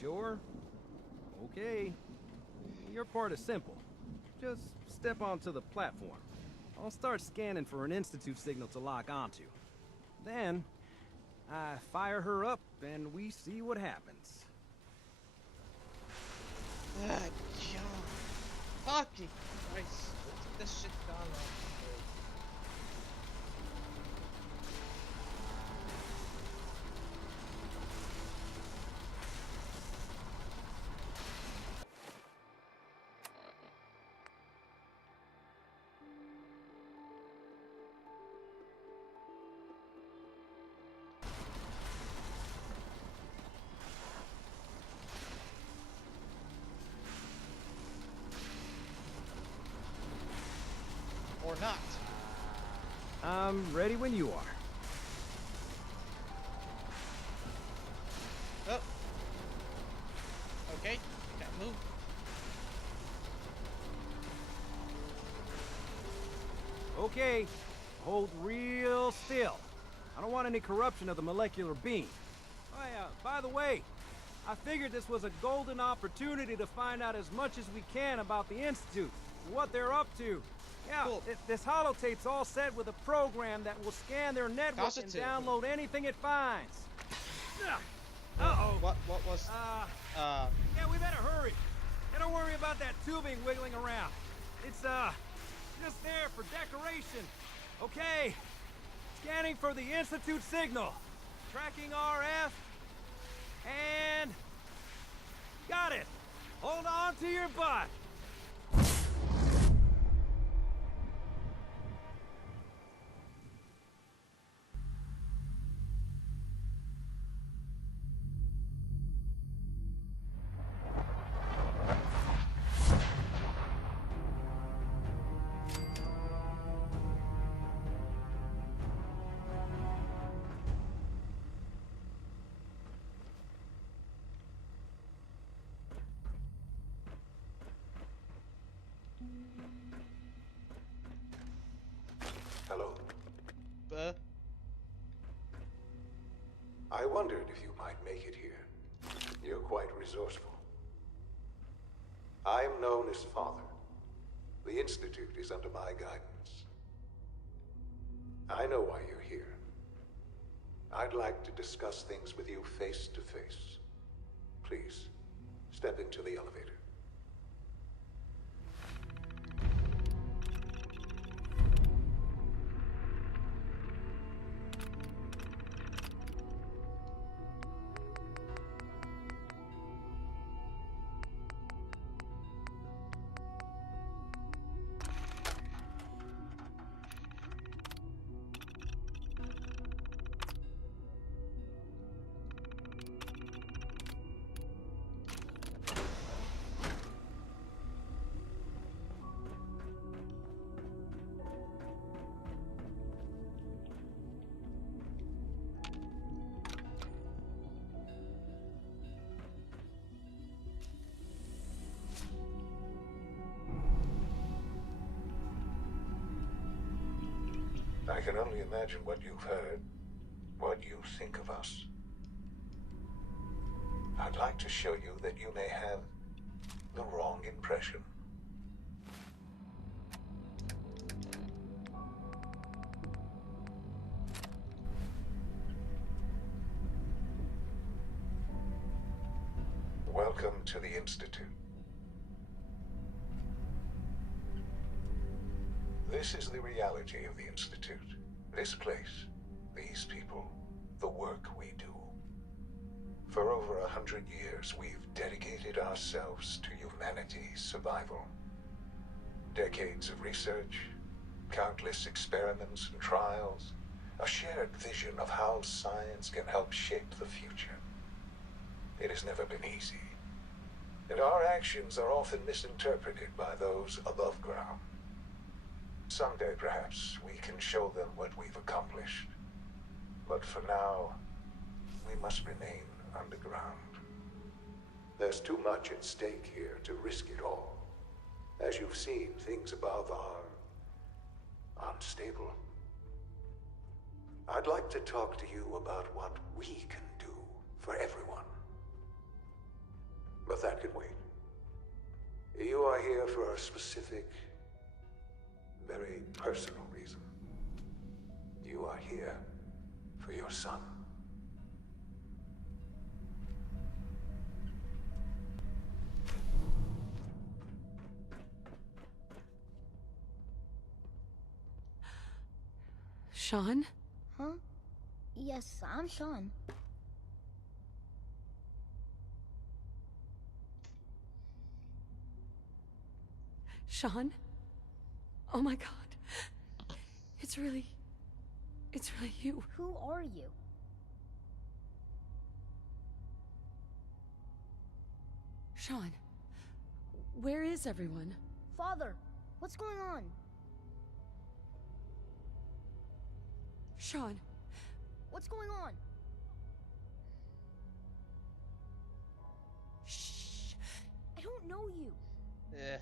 sure? Okay. Your part is simple. Just step onto the platform. I'll start scanning for an Institute signal to lock onto. Then, I fire her up and we see what happens. Ah, John. Fucking Christ. Let's get this shit done. Or not. I'm ready when you are. Oh. Okay. Can't move. Okay. Hold real still. I don't want any corruption of the molecular beam. Oh yeah, by the way, I figured this was a golden opportunity to find out as much as we can about the Institute, what they're up to. Yeah, Cool. this holotape's all set with a program that will scan their network and Positive. download anything it finds. Uh-oh. What was... Yeah, we better hurry. And don't worry about that tubing wiggling around. It's, just there for decoration. Okay. Scanning for the Institute signal. Tracking RF. And... got it. Hold on to your butt. Hello. I I wondered if you might make it here. You're quite resourceful. I'm known as Father. The Institute is under my guidance. I know why you're here. I'd like to discuss things with you face to face. Please, step into the elevator. I can only imagine what you've heard, what you think of us. I'd like to show you that you may have the wrong impression. Welcome to the Institute. This is the reality of the Institute. This place, these people, the work we do. For over 100 years, we've dedicated ourselves to humanity's survival. Decades of research, countless experiments and trials, a shared vision of how science can help shape the future. It has never been easy, and our actions are often misinterpreted by those above ground. Someday, perhaps, we can show them what we've accomplished. But for now, we must remain underground. There's too much at stake here to risk it all. As you've seen, things above are unstable. I'd like to talk to you about what we can do for everyone. but that can wait. You are here for a specific, very personal reason. You are here for your son. Sean? Huh? Yes, I'm Sean. Sean? Oh my god. It's really you. Who are you? Sean, where is everyone? Father, what's going on? Sean, What's going on? shh. I don't know you. Ugh.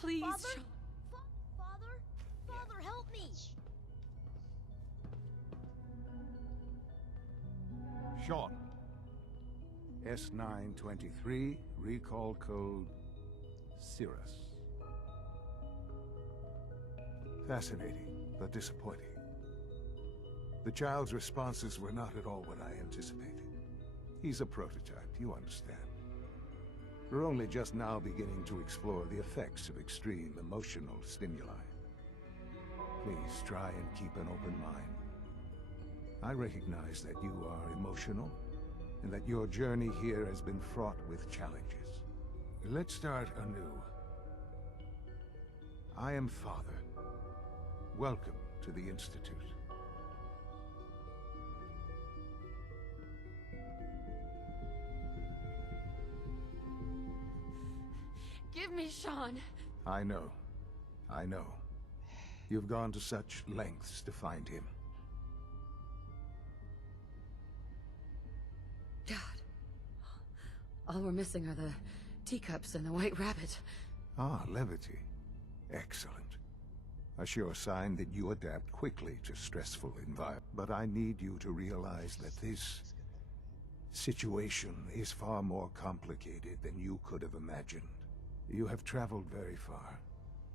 Please, Father? Sean. Father? Father, help me! Sean. S923, recall code Cirrus. Fascinating, but disappointing. The child's responses were not at all what I anticipated. He's a prototype, you understand. We're only just now beginning to explore the effects of extreme emotional stimuli. Please try and keep an open mind. I recognize that you are emotional, and that your journey here has been fraught with challenges. Let's start anew. I am Father. Welcome to the Institute. Give me Sean. I know. I know. You've gone to such lengths to find him. Dad. All we're missing are the teacups and the white rabbit. Ah, levity. Excellent. A sure sign that you adapt quickly to stressful environments. But I need you to realize that this situation is far more complicated than you could have imagined. You have traveled very far,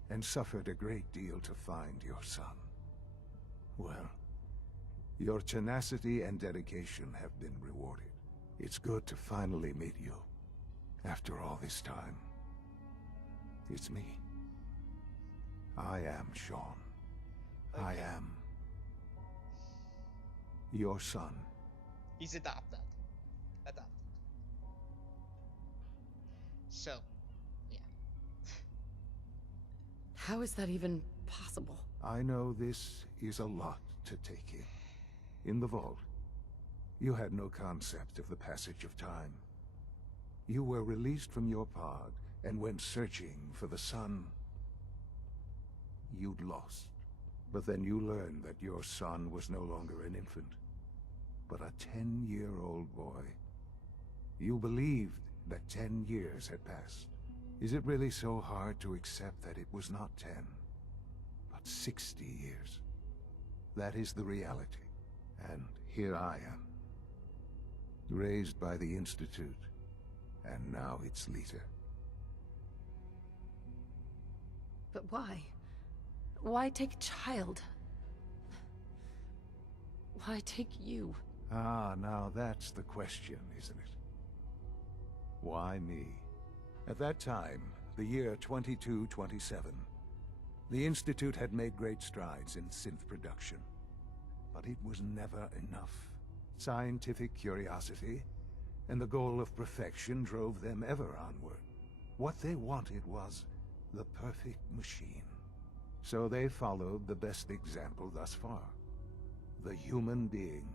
and suffered a great deal to find your son. Well, your tenacity and dedication have been rewarded. It's good to finally meet you, after all this time. It's me. I am Sean. I am your son. He's adopted. Adopted. So, yeah. How is that even possible? I know this is a lot to take in. In the vault, you had no concept of the passage of time. You were released from your pod and went searching for the son you'd lost. But then you learned that your son was no longer an infant, but a 10-year-old boy. You believed that 10 years had passed. Is it really so hard to accept that it was not 10, but 60 years? That is the reality. And here I am, raised by the Institute, and now its leader. But why? Why take a child? Why take you? Ah, now that's the question, isn't it? Why me? At that time, the year 2227, the Institute had made great strides in synth production. But it was never enough. Scientific curiosity and the goal of perfection drove them ever onward. What they wanted was the perfect machine. So they followed the best example thus far. The human being.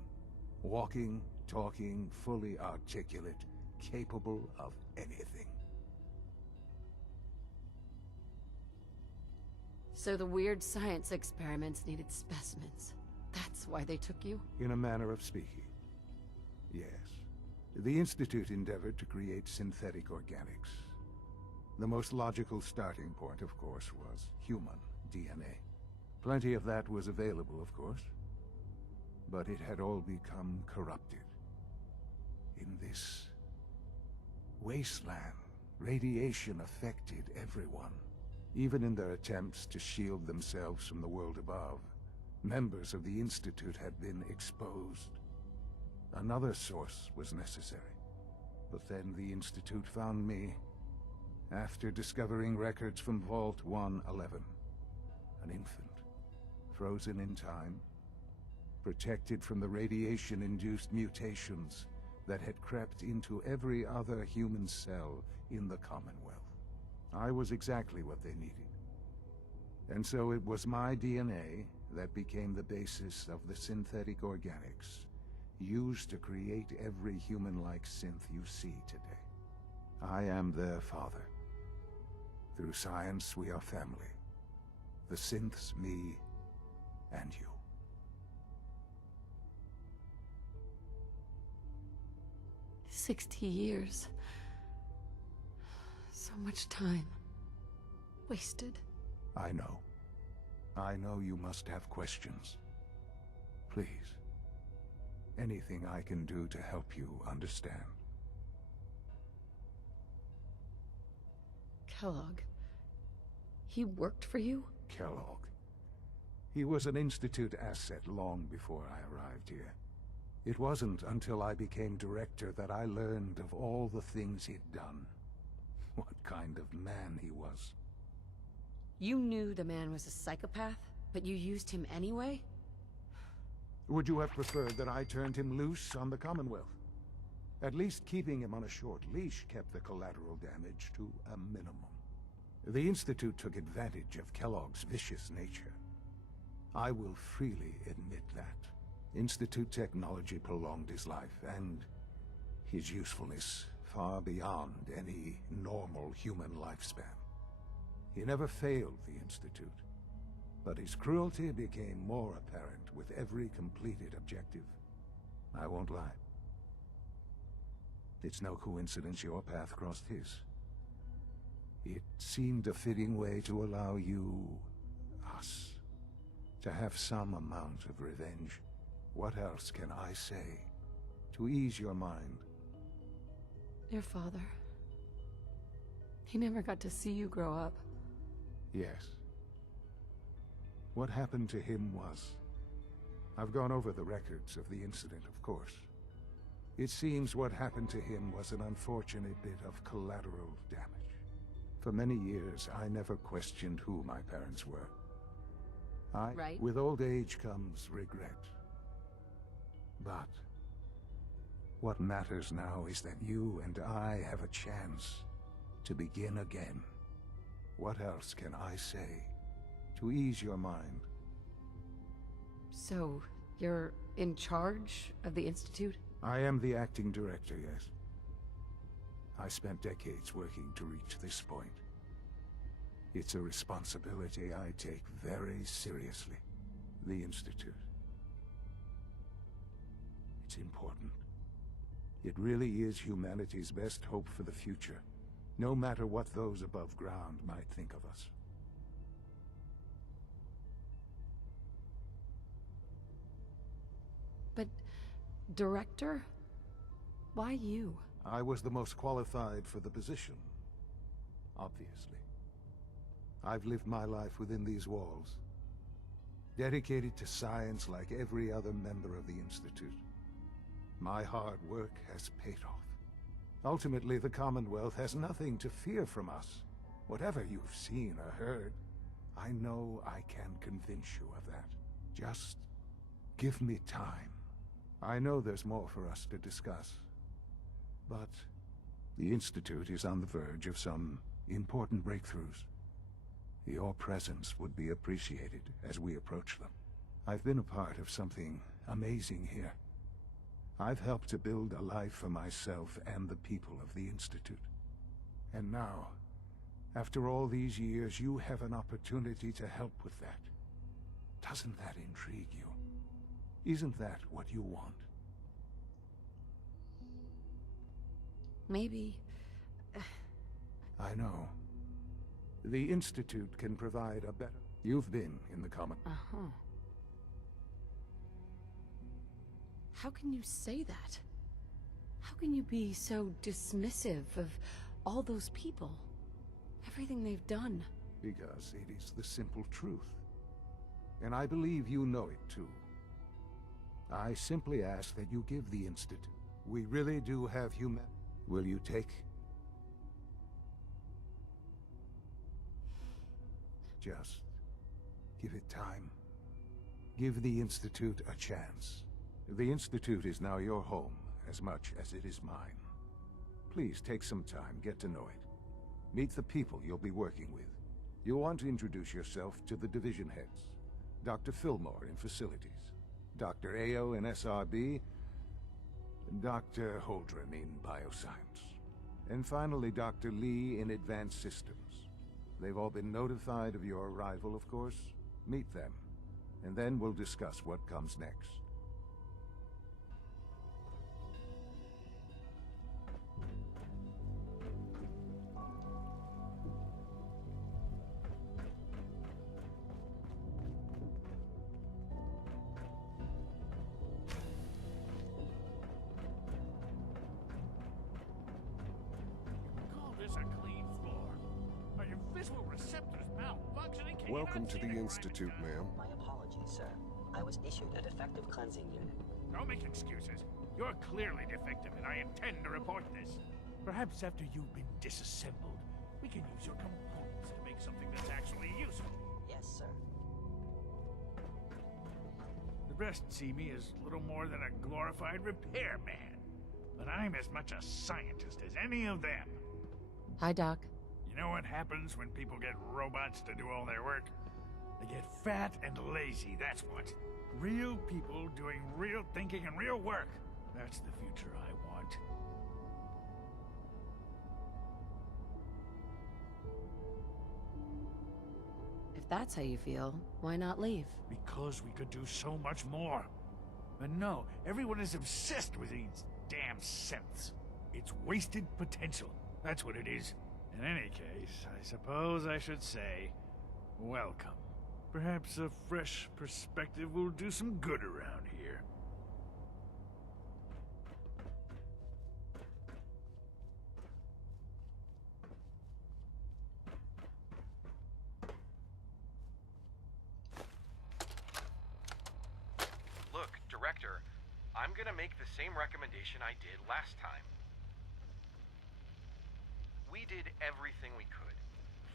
Walking, talking, fully articulate, capable of anything. So the weird science experiments needed specimens. That's why they took you? In a manner of speaking. Yes. The Institute endeavored to create synthetic organics. The most logical starting point, of course, was human DNA. Plenty of that was available, of course. But it had all become corrupted. In this wasteland, radiation affected everyone. Even in their attempts to shield themselves from the world above, members of the Institute had been exposed. Another source was necessary. But then the Institute found me, after discovering records from Vault 111. An infant, frozen in time, protected from the radiation-induced mutations that had crept into every other human cell in the Commonwealth. I was exactly what they needed. And so it was my DNA that became the basis of the synthetic organics used to create every human-like synth you see today. I am their father. Through science, we are family. The synths, me, and you. 60 years. So much time. Wasted. I know. I know you must have questions. Please. Anything I can do to help you understand. Kellogg. He worked for you? Kellogg. He was an Institute asset long before I arrived here. It wasn't until I became director that I learned of all the things he'd done. What kind of man he was. You knew the man was a psychopath, but you used him anyway? Would you have preferred that I turned him loose on the Commonwealth? At least keeping him on a short leash kept the collateral damage to a minimum. The Institute took advantage of Kellogg's vicious nature. I will freely admit that. Institute technology prolonged his life, and his usefulness far beyond any normal human lifespan. He never failed the Institute, but his cruelty became more apparent with every completed objective. I won't lie. It's no coincidence your path crossed his. It seemed a fitting way to allow you, us, to have some amount of revenge. What else can I say to ease your mind? Your father. He never got to see you grow up. Yes. What happened to him was... I've gone over the records of the incident, of course. It seems what happened to him was an unfortunate bit of collateral damage. For many years, I never questioned who my parents were. Right. With old age comes regret. But what matters now is that you and I have a chance to begin again. What else can I say to ease your mind? So, you're in charge of the Institute? I am the acting director, yes. I spent decades working to reach this point. It's a responsibility I take very seriously. The Institute. It's important. It really is humanity's best hope for the future, no matter what those above ground might think of us. But... Director? Why you? I was the most qualified for the position, obviously. I've lived my life within these walls, dedicated to science like every other member of the Institute. My hard work has paid off. Ultimately, the Commonwealth has nothing to fear from us. Whatever you've seen or heard, I know I can convince you of that. Just give me time. I know there's more for us to discuss, but the Institute is on the verge of some important breakthroughs. Your presence would be appreciated as we approach them. I've been a part of something amazing here. I've helped to build a life for myself and the people of the Institute. And now, after all these years, you have an opportunity to help with that. Doesn't that intrigue you? Isn't that what you want? Maybe... I know. The Institute can provide a better... You've been in the common... Uh-huh. How can you say that? How can you be so dismissive of all those people? Everything they've done. Because it is the simple truth. And I believe you know it too. I simply ask that you give the Institute. We really do have human... Will you take? Just give it time. Give the Institute a chance. The Institute is now your home as much as it is mine. Please take some time, get to know it. Meet the people you'll be working with. You'll want to introduce yourself to the division heads. Dr. Fillmore in facilities, Dr. Ayo in SRB, Dr. Holdren in bioscience, and finally Dr. Lee in advanced systems. They've all been notified of your arrival, of course. Meet them, and then we'll discuss what comes next. Call this a clean floor? Are your visual receptors malfunctioning? Can you Welcome not to see the crime Institute, is done? ma'am. My apologies, sir. I was issued a defective cleansing unit. Don't make excuses. You're clearly defective, and I intend to report this. Perhaps after you've been disassembled, we can use your components to make something that's actually useful. Yes, sir. The rest see me as little more than a glorified repairman. But I'm as much a scientist as any of them. Hi, Doc. You know what happens when people get robots to do all their work? They get fat and lazy, that's what. Real people doing real thinking and real work. That's the future I want. If that's how you feel, why not leave? Because we could do so much more. But no, everyone is obsessed with these damn synths. It's wasted potential. That's what it is. In any case, I suppose I should say, welcome. Perhaps a fresh perspective will do some good around here. Look, Director, I'm gonna make the same recommendation I did last time. We did everything we could.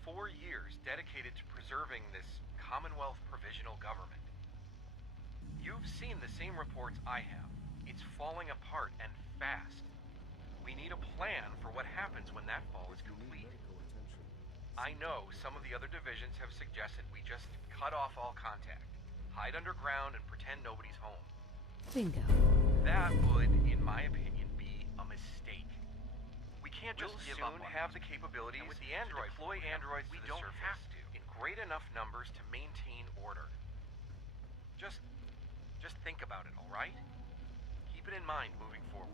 4 years dedicated to preserving this Commonwealth Provisional Government. You've seen the same reports I have. It's falling apart and fast. We need a plan for what happens when that fall is complete. I know some of the other divisions have suggested we just cut off all contact, hide underground, and pretend nobody's home. Bingo. That would, in my opinion, be a mistake. We can't just give up. We'll soon have the capabilities and with the android to deploy androids. We don't have to in great enough numbers to maintain order. Just think about it, all right? Keep it in mind moving forward.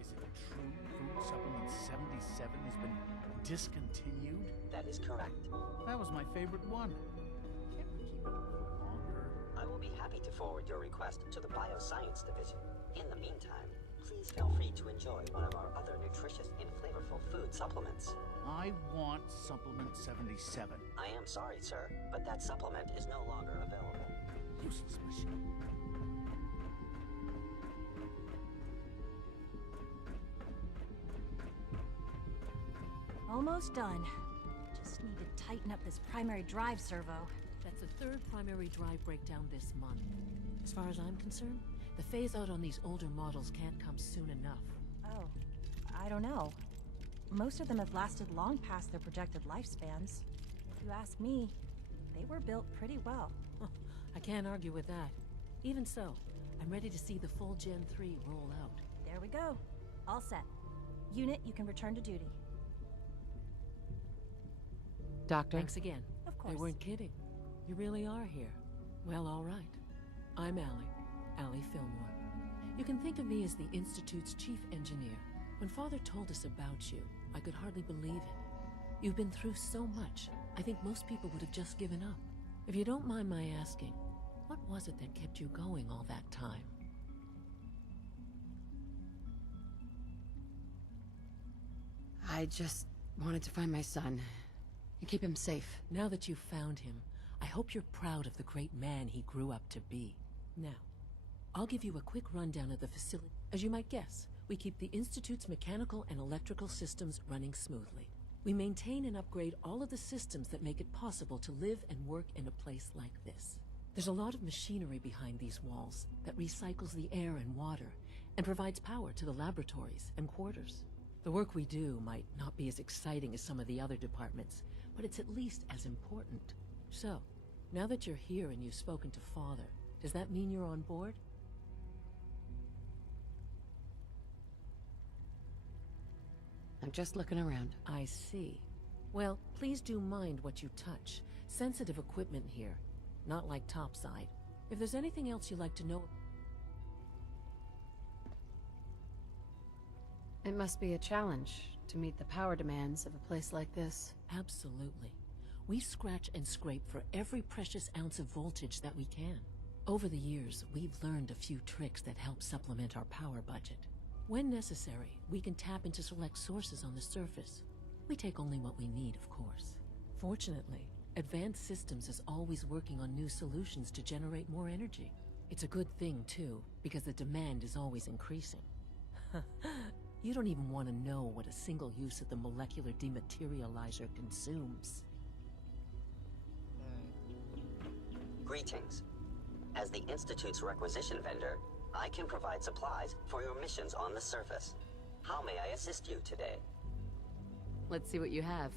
Is it true Food Supplement 77 has been discontinued? That is correct. That was my favorite one. Can't we keep it longer? I will be happy to forward your request to the Bioscience Division. In the meantime, please feel free to enjoy one of our other nutritious and flavorful food supplements. I want Supplement 77. I am sorry, sir, but that supplement is no longer available. Useless machine. Almost done. Just need to tighten up this primary drive servo. That's the third primary drive breakdown this month. As far as I'm concerned, the phase-out on these older models can't come soon enough. Oh, I don't know. Most of them have lasted long past their projected lifespans. If you ask me, they were built pretty well. I can't argue with that. Even so, I'm ready to see the full Gen 3 roll out. There we go. All set. Unit, you can return to duty. Doctor? Thanks again. Of course. They weren't kidding. You really are here. Well, all right. I'm Allie Fillmore. You can think of me as the Institute's chief engineer. When Father told us about you, I could hardly believe it. You've been through so much, I think most people would have just given up. If you don't mind my asking, what was it that kept you going all that time? I just wanted to find my son and keep him safe. Now that you've found him, I hope you're proud of the great man he grew up to be. Now, I'll give you a quick rundown of the facility. As you might guess, we keep the Institute's mechanical and electrical systems running smoothly. We maintain and upgrade all of the systems that make it possible to live and work in a place like this. There's a lot of machinery behind these walls that recycles the air and water and provides power to the laboratories and quarters. The work we do might not be as exciting as some of the other departments, but it's at least as important. So, now that you're here and you've spoken to Father, does that mean you're on board? I'm just looking around. I see. Well, please do mind what you touch. Sensitive equipment here, not like topside. If there's anything else you'd like to know... It must be a challenge to meet the power demands of a place like this. Absolutely. We scratch and scrape for every precious ounce of voltage that we can. Over the years, we've learned a few tricks that help supplement our power budget. When necessary, we can tap into select sources on the surface. We take only what we need, of course. Fortunately, Advanced Systems is always working on new solutions to generate more energy. It's a good thing, too, because the demand is always increasing. You don't even want to know what a single use of the molecular dematerializer consumes. Greetings. As the Institute's requisition vendor, I can provide supplies for your missions on the surface. How may I assist you today? Let's see what you have.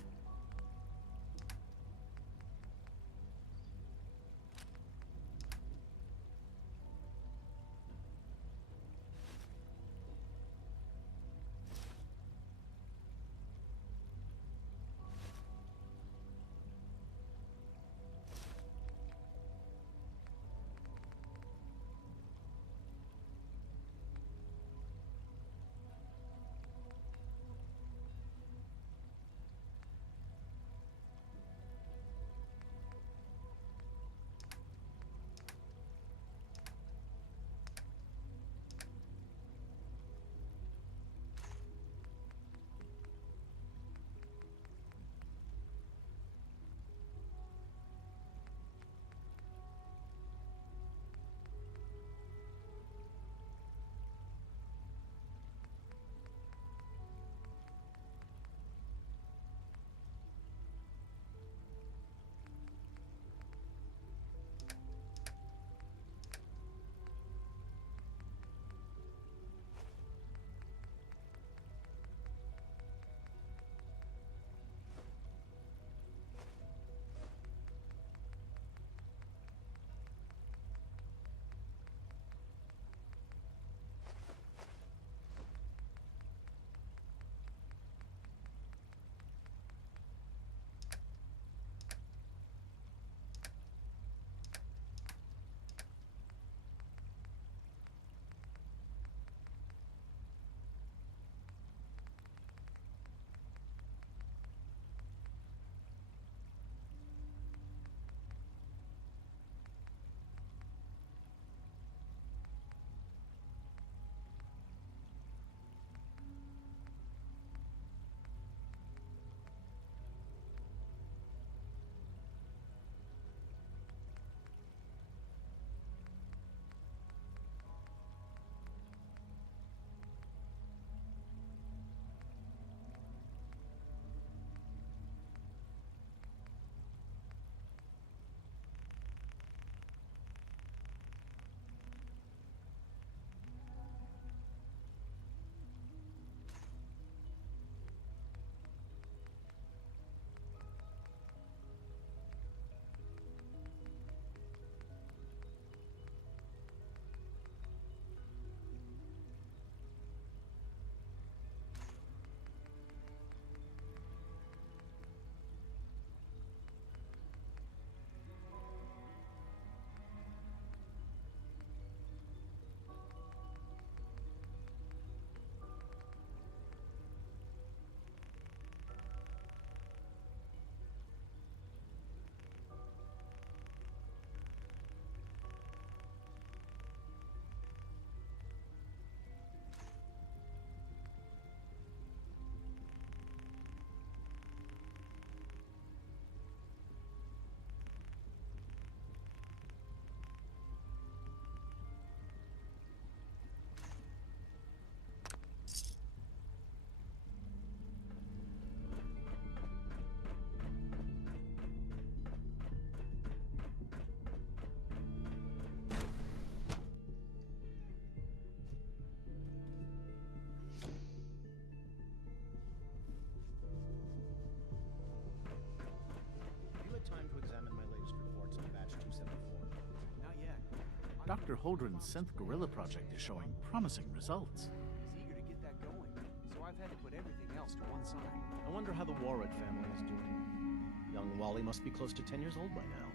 Dr. Holdren's synth gorilla project is showing promising results. He's eager to get that going, so I've had to put everything else to one side. I wonder how the Warwick family is doing. Young Wally must be close to 10 years old by now.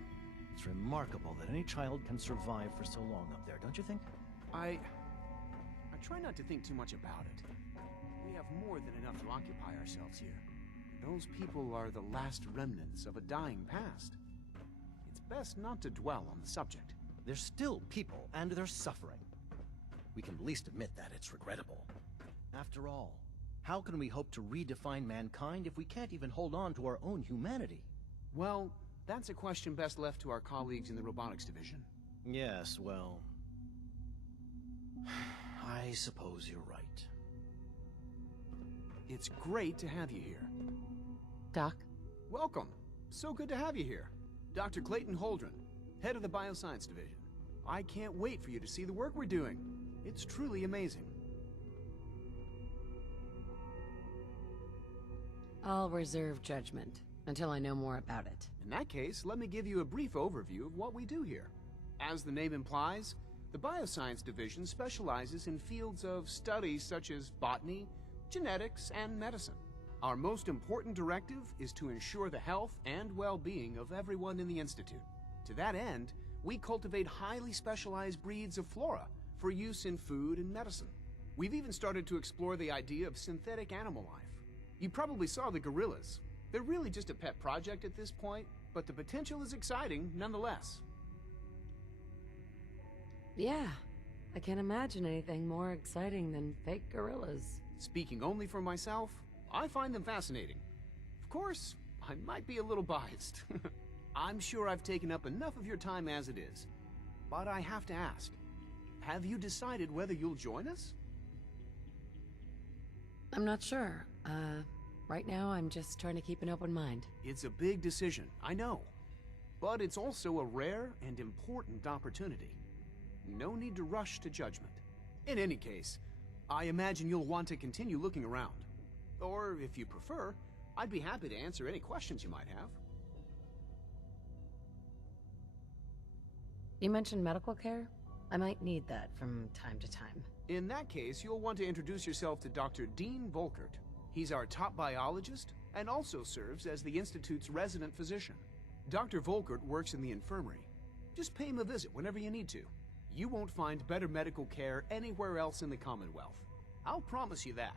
It's remarkable that any child can survive for so long up there, don't you think? I try not to think too much about it. We have more than enough to occupy ourselves here. Those people are the last remnants of a dying past. It's best not to dwell on the subject. They're still people, and they're suffering. We can at least admit that it's regrettable. After all, how can we hope to redefine mankind if we can't even hold on to our own humanity? Well, that's a question best left to our colleagues in the robotics division. Yes, well... I suppose you're right. It's great to have you here. Doc? Welcome. So good to have you here. Dr. Clayton Holdren, head of the Bioscience Division. I can't wait for you to see the work we're doing. It's truly amazing. I'll reserve judgment until I know more about it. In that case, let me give you a brief overview of what we do here. As the name implies, the Bioscience Division specializes in fields of studies such as botany, genetics, and medicine. Our most important directive is to ensure the health and well-being of everyone in the Institute. To that end, we cultivate highly specialized breeds of flora for use in food and medicine. We've even started to explore the idea of synthetic animal life. You probably saw the gorillas. They're really just a pet project at this point, but the potential is exciting nonetheless. Yeah, I can't imagine anything more exciting than fake gorillas. Speaking only for myself, I find them fascinating. Of course, I might be a little biased. I'm sure I've taken up enough of your time as it is. But I have to ask, have you decided whether you'll join us? I'm not sure. Right now I'm just trying to keep an open mind. It's a big decision, I know. But it's also a rare and important opportunity. No need to rush to judgment. In any case, I imagine you'll want to continue looking around. Or, if you prefer, I'd be happy to answer any questions you might have. You mentioned medical care? I might need that from time to time. In that case, you'll want to introduce yourself to Dr. Dean Volkert. He's our top biologist and also serves as the Institute's resident physician. Dr. Volkert works in the infirmary. Just pay him a visit whenever you need to. You won't find better medical care anywhere else in the Commonwealth. I'll promise you that.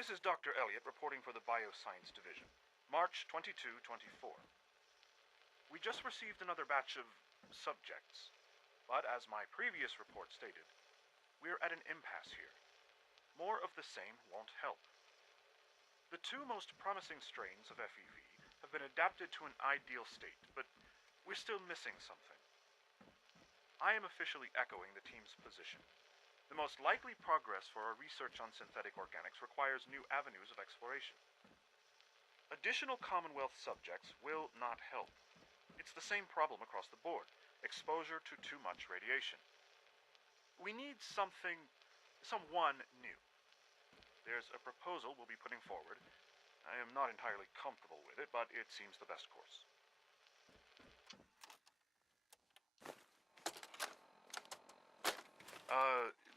This is Dr. Elliot reporting for the Bioscience Division. March 22-24. We just received another batch of subjects, but as my previous report stated, we're at an impasse here. More of the same won't help. The two most promising strains of FEV have been adapted to an ideal state, but we're still missing something. I am officially echoing the team's position. The most likely progress for our research on synthetic organics requires new avenues of exploration. Additional Commonwealth subjects will not help. It's the same problem across the board, exposure to too much radiation. We need someone new. There's a proposal we'll be putting forward. I am not entirely comfortable with it, but it seems the best course.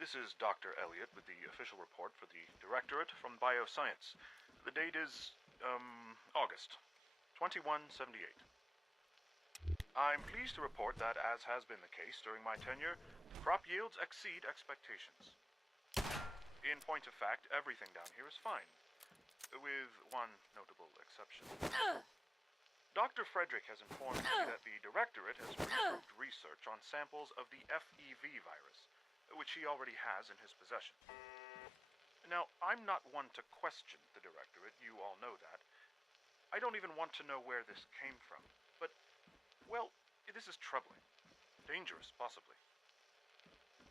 This is Dr. Elliot with the official report for the Directorate from Bioscience. The date is, August 2178. I'm pleased to report that, as has been the case during my tenure, crop yields exceed expectations. In point of fact, everything down here is fine, with one notable exception. Dr. Frederick has informed me that the Directorate has approved research on samples of the FEV virus, which he already has in his possession. Now, I'm not one to question the Directorate, you all know that. I don't even want to know where this came from, but, well, this is troubling. Dangerous, possibly.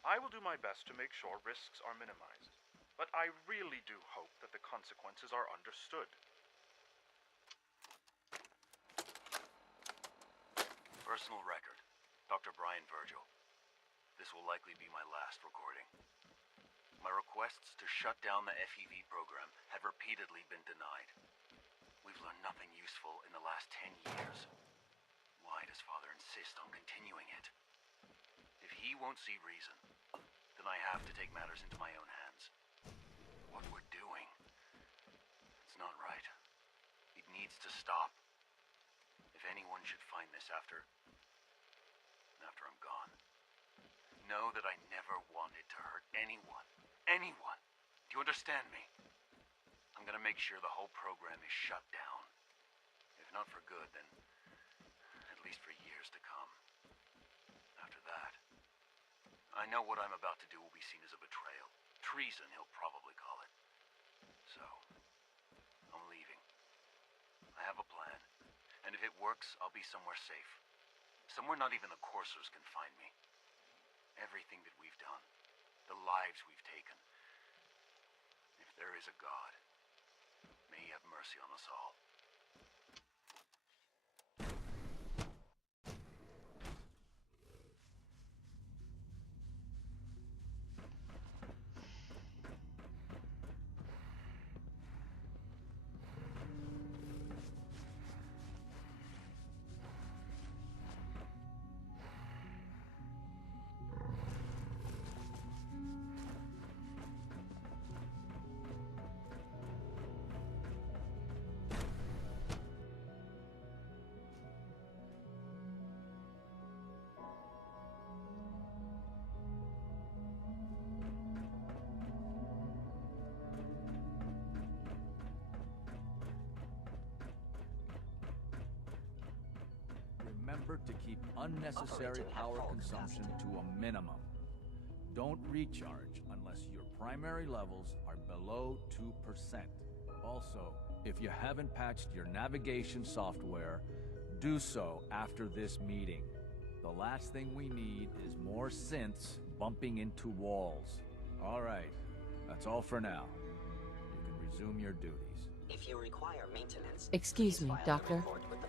I will do my best to make sure risks are minimized, but I really do hope that the consequences are understood. Personal record, Dr. Brian Virgil. This will likely be my last recording. My requests to shut down the FEV program have repeatedly been denied. We've learned nothing useful in the last 10 years. Why does Father insist on continuing it? If he won't see reason, then I have to take matters into my own hands. What we're doing, it's not right. It needs to stop. If anyone should find this after I'm gone, know that I never wanted to hurt anyone. Anyone! Do you understand me? I'm gonna make sure the whole program is shut down. If not for good, then at least for years to come. After that, I know what I'm about to do will be seen as a betrayal. Treason, he'll probably call it. So, I'm leaving. I have a plan, and if it works, I'll be somewhere safe. Somewhere not even the coursers can find me. Everything that we've done, the lives we've taken. If there is a God, may he have mercy on us all. Remember to keep unnecessary power consumption to a minimum. Don't recharge unless your primary levels are below 2%. Also, if you haven't patched your navigation software, do so after this meeting. The last thing we need is more synths bumping into walls. All right, that's all for now. You can resume your duties. If you require maintenance, Excuse me, Doctor.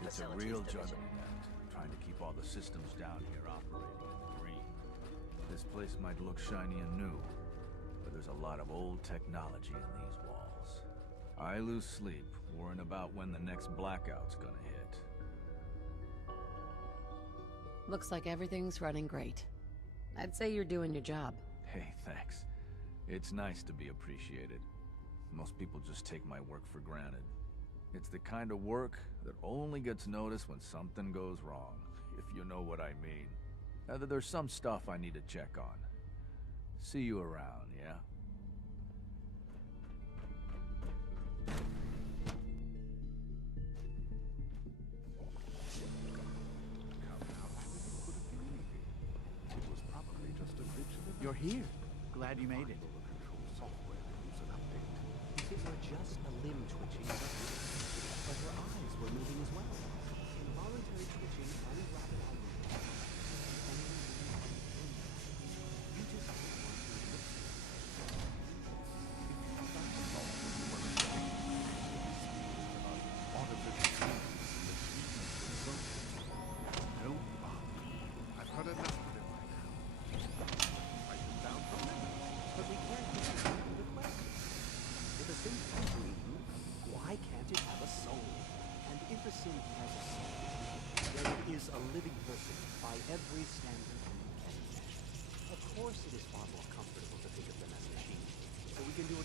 It's a real juggling act, trying to keep all the systems down here operating in the green. This place might look shiny and new, but there's a lot of old technology in these walls. I lose sleep worrying about when the next blackout's gonna hit. Looks like everything's running great. I'd say you're doing your job. Hey, thanks. It's nice to be appreciated. Most people just take my work for granted. It's the kind of work that only gets noticed when something goes wrong, if you know what I mean. There's some stuff I need to check on. See you around, yeah? You're here. Glad you made it. It were just a limb twitching, but her eyes were moving as well. Involuntary twitching and rapid eye movement. You just No, I've had enough of it by now. Write them down from them. But we can't continue the question. If a synth can dream, why can't it have a soul? And if a synth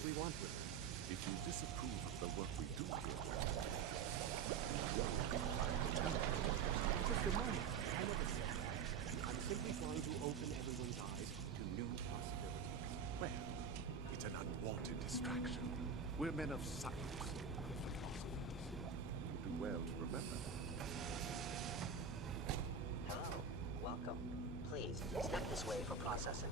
we want with it. If you disapprove of the work we do here, Just a moment. I never said that. I'm simply trying to open everyone's eyes to new possibilities. well, it's an unwanted distraction. We're men of science, not philosophers. You do well to remember that. Hello. Welcome. Please, step this way for processing.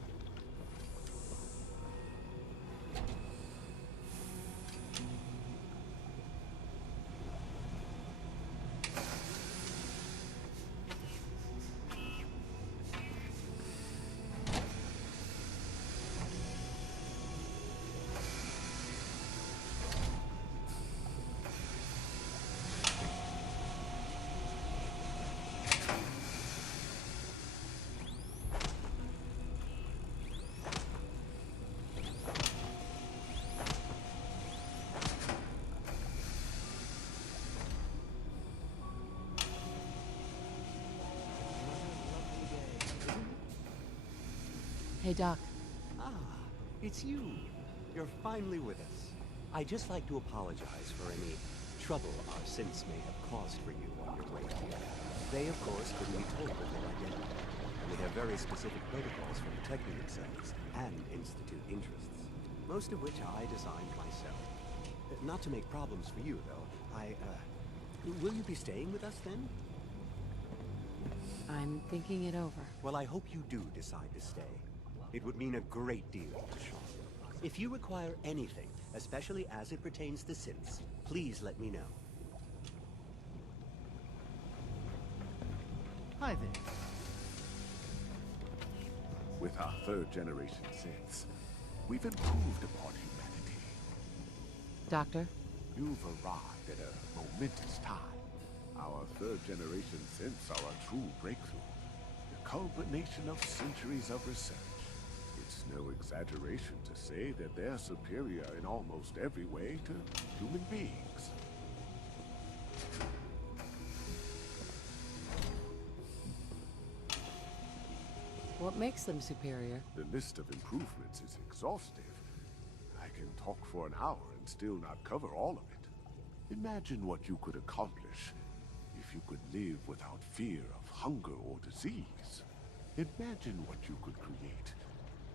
Hey, Doc. Ah, it's you. You're finally with us. I'd just like to apologize for any trouble our synths may have caused for you on your way here. They, of course, couldn't be told of their identity, and they have very specific protocols for protecting themselves and Institute interests, most of which I designed myself. Not to make problems for you, though. Will you be staying with us, then? I'm thinking it over. Well, I hope you do decide to stay. It would mean a great deal to Sean. If you require anything, especially as it pertains to synths, please let me know. Hi there. With our third-generation synths, we've improved upon humanity. Doctor? You've arrived at a momentous time. Our third-generation synths are a true breakthrough. The culmination of centuries of research. It's no exaggeration to say that they're superior in almost every way to human beings. What makes them superior? The list of improvements is exhaustive. I can talk for an hour and still not cover all of it. Imagine what you could accomplish if you could live without fear of hunger or disease. Imagine what you could create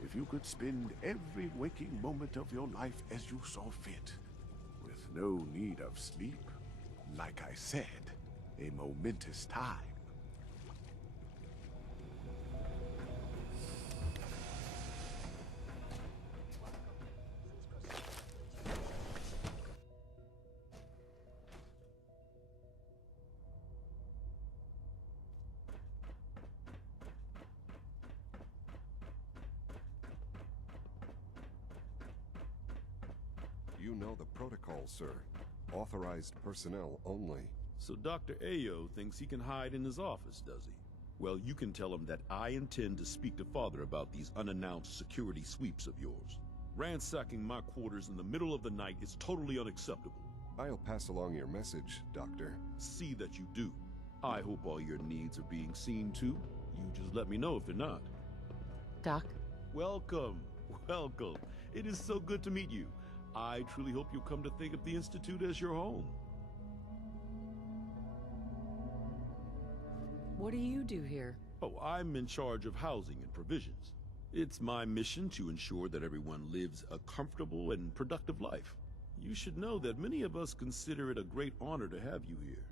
if you could spend every waking moment of your life as you saw fit, with no need of sleep. Like I said, a momentous time. You know the protocol, sir. Authorized personnel only. So Dr. Ayo thinks he can hide in his office, does he? Well, you can tell him that I intend to speak to Father about these unannounced security sweeps of yours. Ransacking my quarters in the middle of the night is totally unacceptable. I'll pass along your message, Doctor. See that you do. I hope all your needs are being seen to. You just let me know if they're not. Doc? Welcome. Welcome. It is so good to meet you. I truly hope you'll come to think of the Institute as your home. What do you do here? Oh, I'm in charge of housing and provisions. It's my mission to ensure that everyone lives a comfortable and productive life. You should know that many of us consider it a great honor to have you here.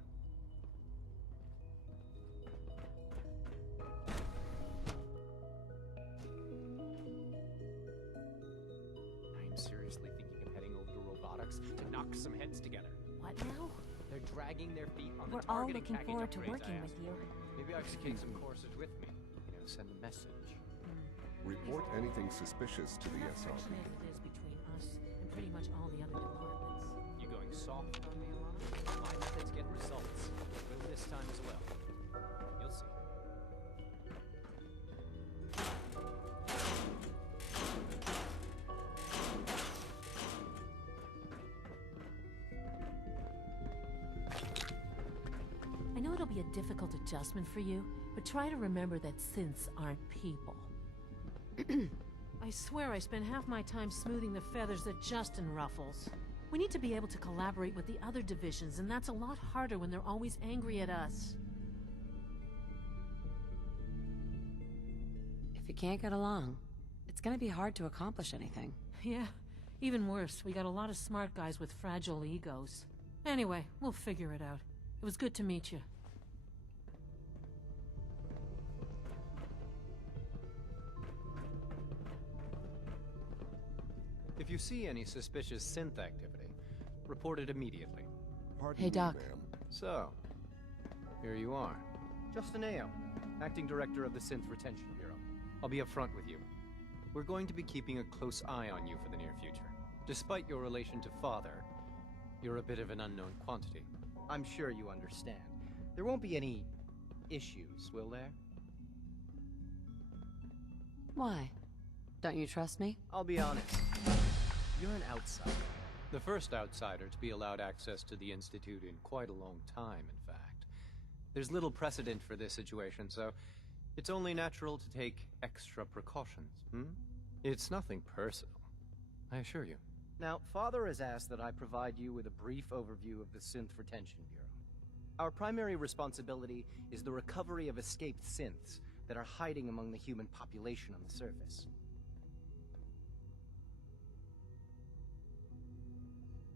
I'm seriously thinking of heading over to robotics to knock some heads together. What now? They're dragging their feet on We're the all targeting looking package forward to upgrades working I with asked you. for. Maybe I should take some courses with me. You know, send a message. Report anything suspicious to the SRB. It is between us and pretty much all the other departments. You going soft on me, Alana? My methods get results. Will this time as well. You'll see. I know it'll be a difficult adjustment for you, but try to remember that synths aren't people. I swear I spend half my time smoothing the feathers that Justin ruffles. We need to be able to collaborate with the other divisions, and that's a lot harder when they're always angry at us. If you can't get along, it's gonna be hard to accomplish anything. Yeah, even worse, we got a lot of smart guys with fragile egos. Anyway, we'll figure it out. It was good to meet you. If you see any suspicious synth activity, report it immediately. Pardon Hey, me, Doc. ma'am. So, here you are. Justin Ayo, Acting Director of the Synth Retention Bureau. I'll be upfront with you. We're going to be keeping a close eye on you for the near future. Despite your relation to Father, you're a bit of an unknown quantity. I'm sure you understand. There won't be any issues, will there? Why? Don't you trust me? I'll be honest. You're an outsider. The first outsider to be allowed access to the Institute in quite a long time, in fact. There's little precedent for this situation, so it's only natural to take extra precautions, It's nothing personal, I assure you. Now, Father has asked that I provide you with a brief overview of the Synth Retention Bureau. Our primary responsibility is the recovery of escaped synths that are hiding among the human population on the surface.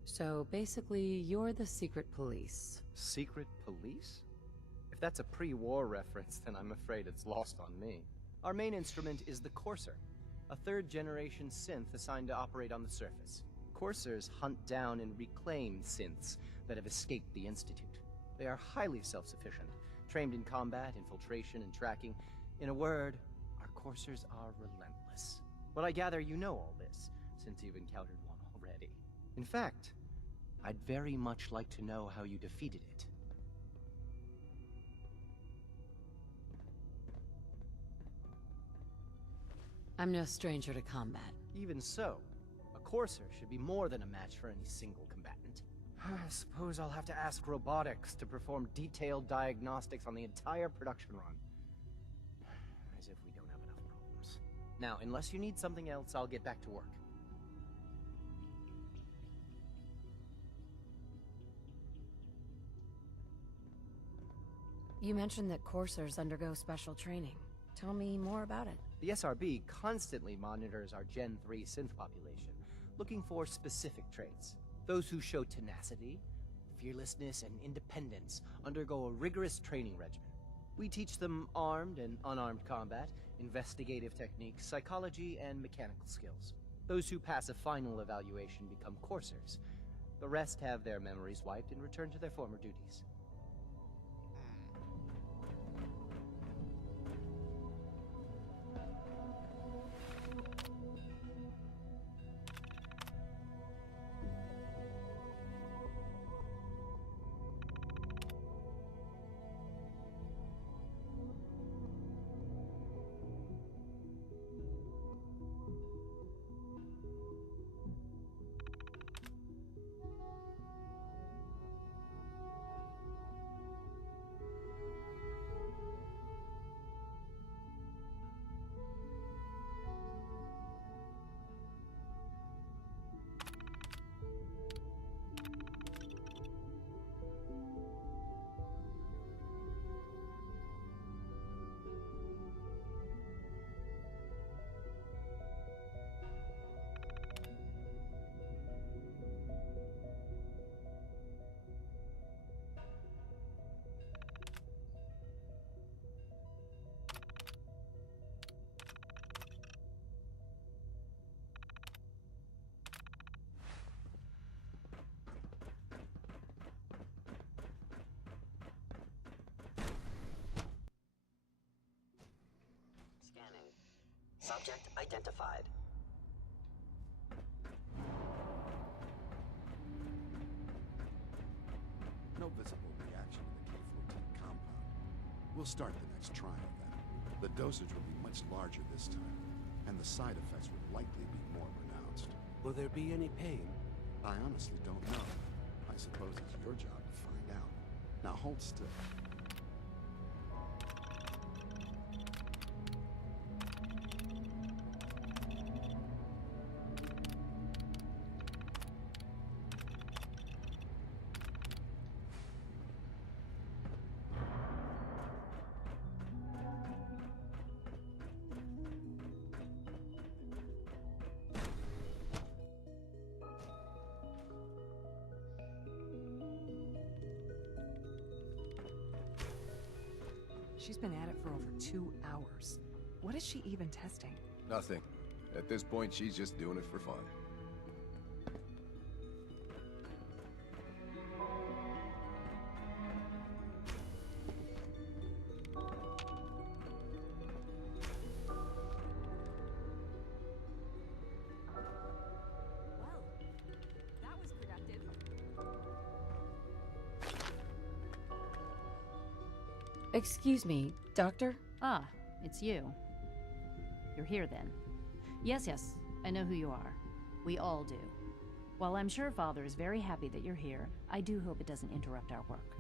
So basically, you're the secret police. Secret police? If that's a pre-war reference, then I'm afraid it's lost on me. Our main instrument is the Courser, a third-generation synth assigned to operate on the surface. Coursers hunt down and reclaim synths that have escaped the Institute. They are highly self-sufficient, trained in combat, infiltration, and tracking. In a word, our Coursers are relentless. But I gather you know all this, since you've encountered one already. In fact, I'd very much like to know how you defeated it. I'm no stranger to combat. Even so, a Courser should be more than a match for any single combatant. I suppose I'll have to ask robotics to perform detailed diagnostics on the entire production run. As if we don't have enough problems. Now, unless you need something else, I'll get back to work. You mentioned that coursers undergo special training. Tell me more about it. The SRB constantly monitors our Gen 3 synth population, looking for specific traits. Those who show tenacity, fearlessness, and independence undergo a rigorous training regimen. We teach them armed and unarmed combat, investigative techniques, psychology, and mechanical skills. Those who pass a final evaluation become coursers. The rest have their memories wiped and return to their former duties. Subject identified. No visible reaction to the K-14 compound. We'll start the next trial then. The dosage will be much larger this time, and the side effects will likely be more pronounced. Will there be any pain? I honestly don't know. I suppose it's your job to find out. Now hold still. She's been at it for over 2 hours. What is she even testing? Nothing. At this point, she's just doing it for fun. That was productive. Excuse me, Doctor? Ah, it's you. You're here then. Yes, I know who you are. We all do. While I'm sure Father is very happy that you're here, I do hope it doesn't interrupt our work.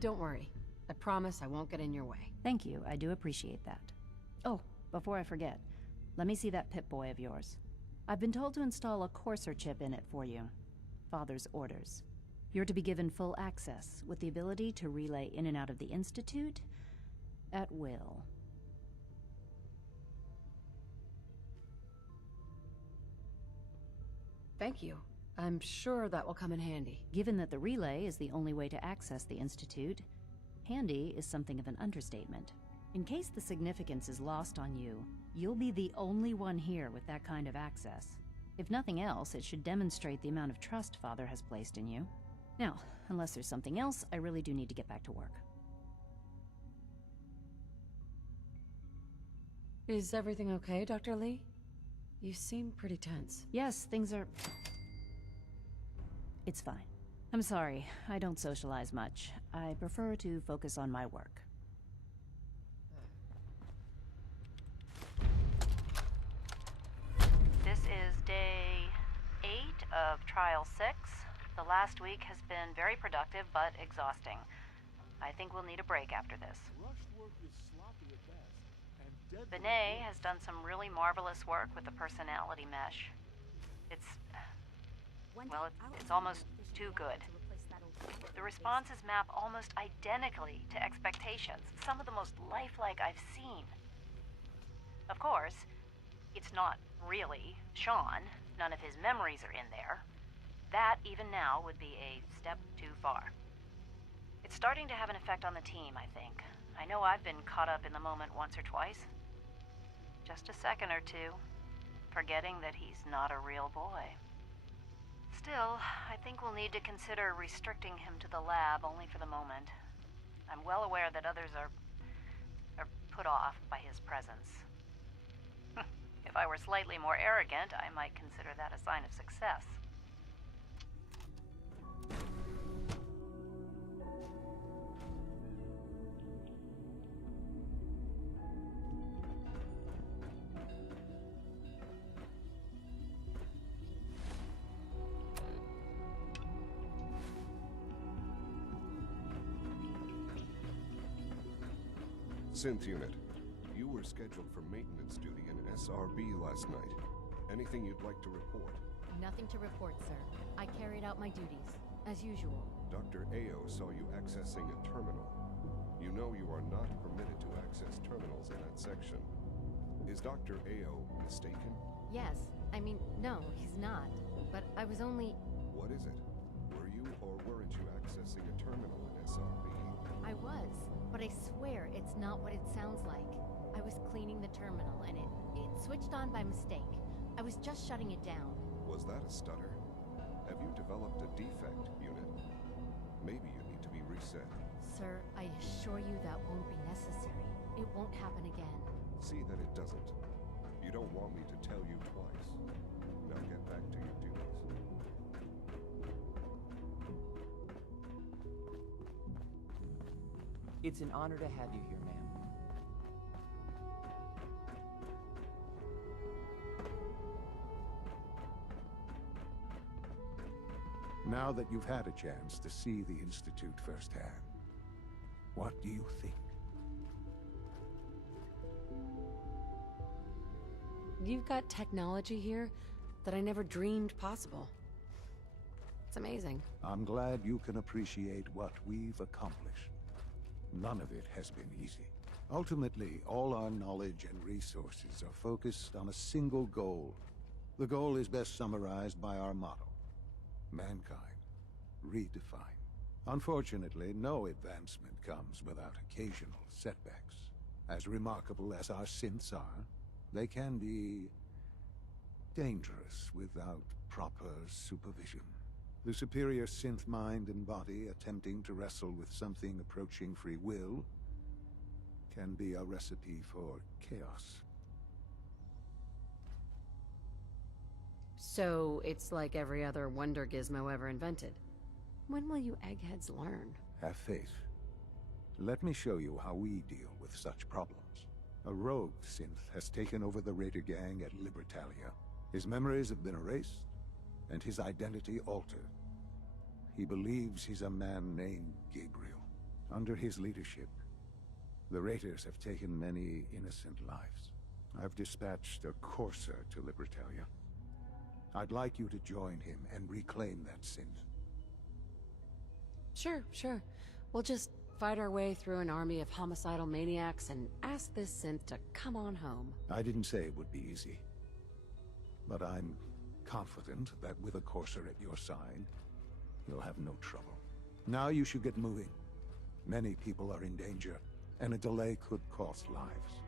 Don't worry. I promise I won't get in your way. Thank you, I do appreciate that. Oh, before I forget, let me see that Pip-Boy of yours. I've been told to install a Courser chip in it for you. Father's orders. You're to be given full access, with the ability to relay in and out of the Institute at will. Thank you. I'm sure that will come in handy. Given that the relay is the only way to access the Institute, handy is something of an understatement. In case the significance is lost on you, you'll be the only one here with that kind of access. If nothing else, it should demonstrate the amount of trust Father has placed in you. Now, unless there's something else, I really do need to get back to work. Is everything okay, Dr. Lee? You seem pretty tense. Yes, things are... It's fine. I'm sorry, I don't socialize much. I prefer to focus on my work. This is day 8 of Trial 6. The last week has been very productive, but exhausting. I think we'll need a break after this. Benet has done some really marvelous work with the personality mesh. It's almost too good. The responses map almost identically to expectations, some of the most lifelike I've seen. Of course, it's not really Sean. None of his memories are in there. That, even now, would be a step too far. It's starting to have an effect on the team, I think. I know I've been caught up in the moment once or twice. Just a second or two, forgetting that he's not a real boy. Still, I think we'll need to consider restricting him to the lab only for the moment. I'm well aware that others are put off by his presence. If I were slightly more arrogant, I might consider that a sign of success. Synth unit, you were scheduled for maintenance duty in SRB last night. Anything you'd like to report? Nothing to report, sir. I carried out my duties, as usual. Dr. Ayo saw you accessing a terminal. You know you are not permitted to access terminals in that section. Is Dr. Ayo mistaken? Yes. I mean, no, he's not. But I was only... What is it? Were you or weren't you accessing a terminal in SRB? I was, but I swear it's not what it sounds like. I was cleaning the terminal and it switched on by mistake. I was just shutting it down. Was that a stutter? Have you developed a defect, unit? Maybe you need to be reset. Sir, I assure you that won't be necessary. It won't happen again. See that it doesn't. You don't want me to tell you twice. Now get back to your duties. It's an honor to have you here, ma'am. Now that you've had a chance to see the Institute firsthand, what do you think? You've got technology here that I never dreamed possible. It's amazing. I'm glad you can appreciate what we've accomplished. None of it has been easy. Ultimately, all our knowledge and resources are focused on a single goal. The goal is best summarized by our motto: mankind, redefine. Unfortunately, no advancement comes without occasional setbacks. As remarkable as our synths are, they can be dangerous without proper supervision. The superior synth mind and body attempting to wrestle with something approaching free will can be a recipe for chaos. So, it's like every other wonder gizmo ever invented. When will you eggheads learn? Have faith. Let me show you how we deal with such problems. A rogue synth has taken over the Raider gang at Libertalia. His memories have been erased, and his identity altered. He believes he's a man named Gabriel. Under his leadership, the Raiders have taken many innocent lives. I've dispatched a Courser to Libertalia. I'd like you to join him and reclaim that synth. Sure. We'll just fight our way through an army of homicidal maniacs and ask this synth to come on home. I didn't say it would be easy. But I'm confident that with a Courser at your side, you'll have no trouble. Now you should get moving. Many people are in danger, and a delay could cost lives.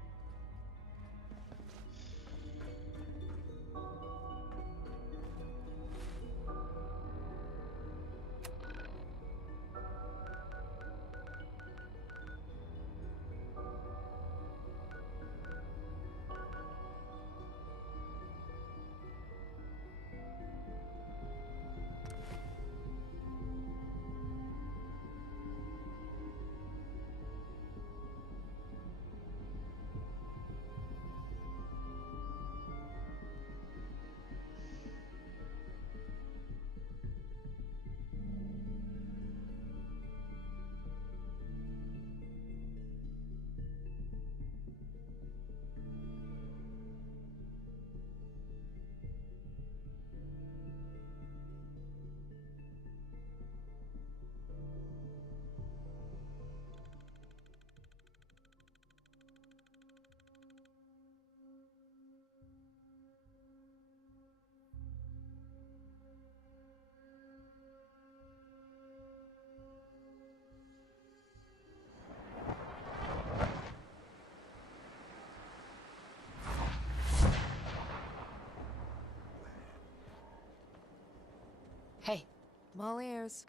Hey. I'm all ears.